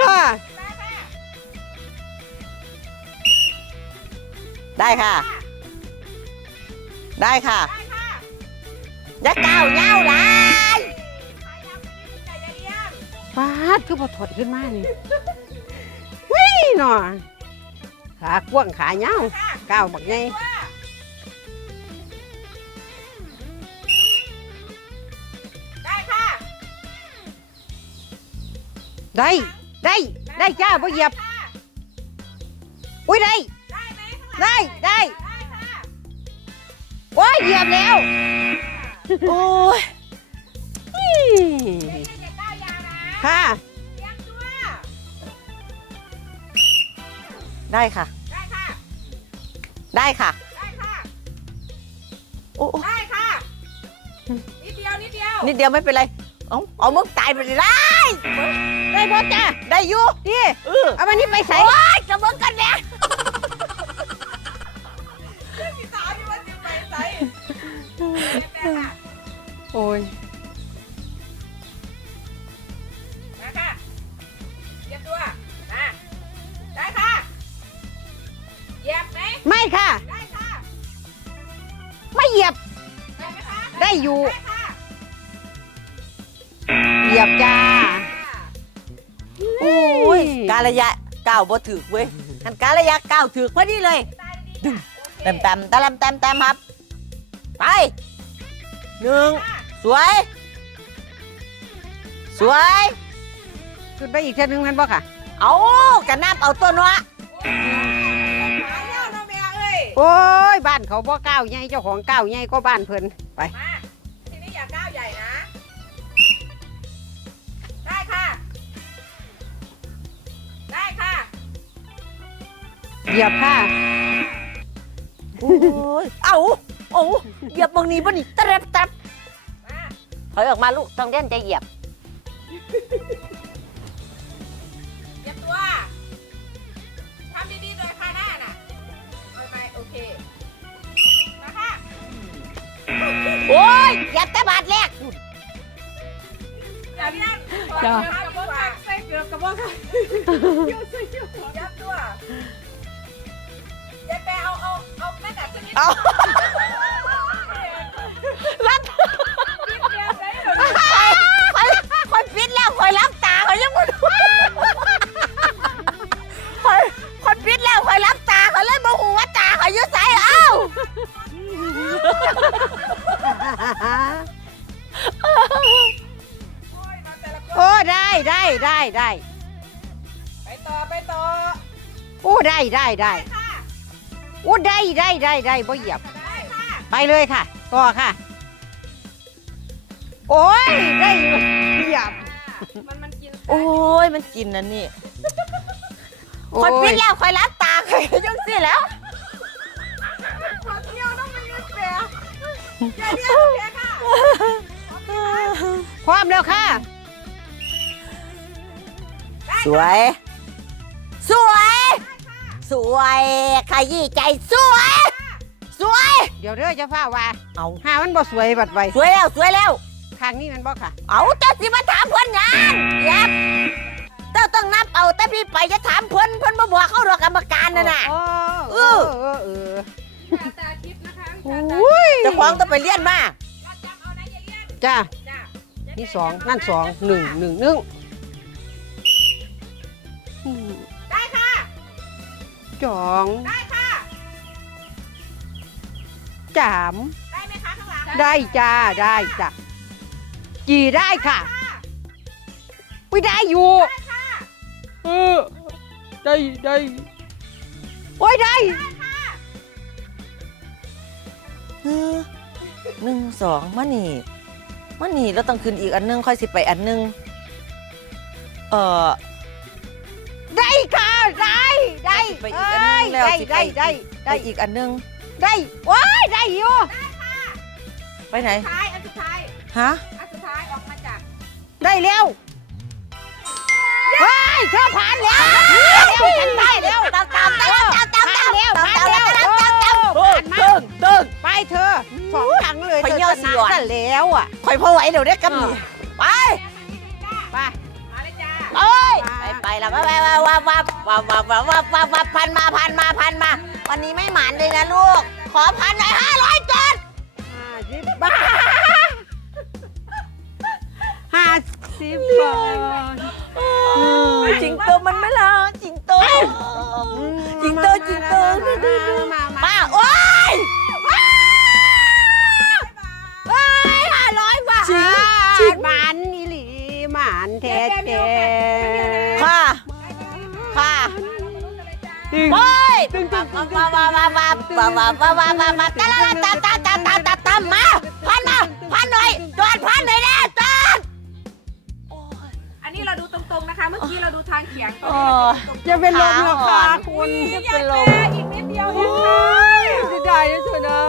ค่ะ ได้ค่ะ ได้ค่ะอย่าก้าวเย้าวหลายฟาดคือพอถอดขึ้นมานี่วิ่งหน่อขากว้างขาเงาวก้าวบักไง ได้ ได้ได้จ้าบ่เหยียบ อุ้ยได้ ได้ไหมได้ได้ ได้ค่ะโอ้ยเหยียบแล้ว โอ้ยอืมอย่าก้าวยาวนะค่ะ เตรียมตัว ได้ค่ะ ได้ค่ะ ได้ค่ะ ได้ค่ะ โอ้โอ้ได้ค่ะ นิดเดียว นิดเดียว นิดเดียวไม่เป็นไร เอาเอามึงตายไปเลยได้ได้บ่จ้าได้อยู่นี่เออเอามานี่ไปใส่โอ้ยจะมึงกันเนี่ยพี่สาวที่ว่าจะไปใส่แม่ค่ะโอ้ยมาค่ะเตรียมตัวมาได้ค่ะเหยียบไหมไม่ค่ะ ได้ค่ะไม่เหยียบได้ไหมคะได้อยู่ ได้ค่ะ รระยะก้าวบ่ถึกเว้ยอันการระยะก้าวถึกพอดีเลยดึงเต็มเต็มตะลำเต็มเต็มครับ ไปหนึ่งสวย สวยขึ้นไปอีกเท่านึงแมันบ่ค่ะ เอากันน้ำเอาตัวเนาะหายแล้วนะแม่เอ้ยโอ้ยบ้านเขาบ่ก้าวใหญ่เจ้าของก้าวใหญ่ก็บ้านเพิ่นไป เหยียบค่ะโอ้ยเอาเอาเหยียบบางนี้บ่นี่ตะเร็บตะเร็บมาถอยออกมาลูกต้องเล่นใจเหยียบเตรียมตัวทำดีๆโดยค่ะหน้าน่ะเอาไปโอเค มาค่ะ โอ้ยเหยียบแต่บาทแรกอย่าเลี่ยนจ้ะกับบ้านใส่เกือบกับบ้านยัดตัว เอารัดนิดเดียวได้เหรอคอยคอยปิดแล้วคอยรับตาคอยยังบ่ดูคอยคอยปิดแล้วคอยรับตาคอยเลยบ่หูว่าตาคอยอยู่ไสเอ้าโอ้ยมาแต่ละคนโอ้ได้ได้ได้ได้ไปต่อไปต่อ โอ้ได้ได้ได้ค่ะโอ้ได้ได้ได้ได้บ่เหยียบได้ค่ะไปเลยค่ะ ต่อค่ะ โอ้ยได้อยู่เหยียบมันมันกินโอ้ยมันกินนั่นนี่โอ้คอยปิยดแล้วคอยรับตาคอยยังสิแล้วขอเที่ยวต้องไปยืดเสียอย่าเรียกเสียค่ะพร้อมแล้วค่ะ สวย สวย สวยขยี้ใจสวย สวย เดี๋ยวเด้อจะฟ้าว่าเอาหามันบ่สวยบัดไว้สวยแล้วสวยแล้ว ทางนี้มันบ่ค่ะ เอาเจ้าสิมาถามเพิ่นงานยับเจ้าต้องนับเอาแต่พี่ไปจะถามเพิ่นเพิ่นมาบอกเขาหรอกกรรมการน่ะน่ะ โอ้เอเออ อเออเออวิชาตาทิพย์นะคะวิชาตาอุ้ยเจ้าของต้องไปเรียนมา จำเอานะอย่าเลี่ยนจ้าจ้ะนี่สองนั่นสองหนึ่งหนึ่งหนึ่ง สองได้ค่ะสาม ได้ไหมคะข้างหลังได้จ้าได้จ้ะจีได้ค่ะค่ะอุ้ยได้อยู่ได้ค่ะเออได้ได้โอ้ยได้ได้ค่ะเออหนึ่งสองมานี่มานี่เราต้องขึ้นอีกอันหนึงค่อยสิไปอันหนึงเออได้ค่ะ ได้ได้ไปอีกอันนึงแล้วเอ้ยสิไปได้ได้ได้ได้อีกอันหนึงได้ว้ายได้อยู่ไปไหนท้ายอันสุดท้ายฮะอันสุดท้ายออกมาจากได้แล้วว้ายเธอผ่านแล้วเร็วฉันได้แล้วตามตามตามตามตามผ่านแล้วผ่านแล้วตามตามตามโอ้ผ่านมาตึ้งตึ้งไปเธอสองครั้งเลยไปเธอเยี่ยวชสินะหยอดซะแล้วอะคอยพอไหวเดี๋ยวได้กับนี่ไปไป แล้ววับวับวับวับวับวับวับวับวับวับพันมาพันมาพันมา วันนี้ไม่หมานเลยนะลูก ขอพันหน่อยห้าร้อยจนห้าสิบบาทห้าสิบบาทจิงโตมันไม่ละจิงโตจิงโตจิงโตมามามาโอ้ย ว้าวว้าวว้าวว้าวว้าวว้าวว้าวว้าวว้าวว้าวตาลาตาตาตาตาตาตามาพันมาพันหน่อยจอดพันหน่อยแน่จอดอันนี้เราดูตรงๆนะคะ เมื่อกี้เราดูทางเขียงโอ้ยจะเป็นลมแล้วค่ะคุณยายเป็นลมแม่อีกนิดเดียวเองค่ะจะได้นะเธอนะ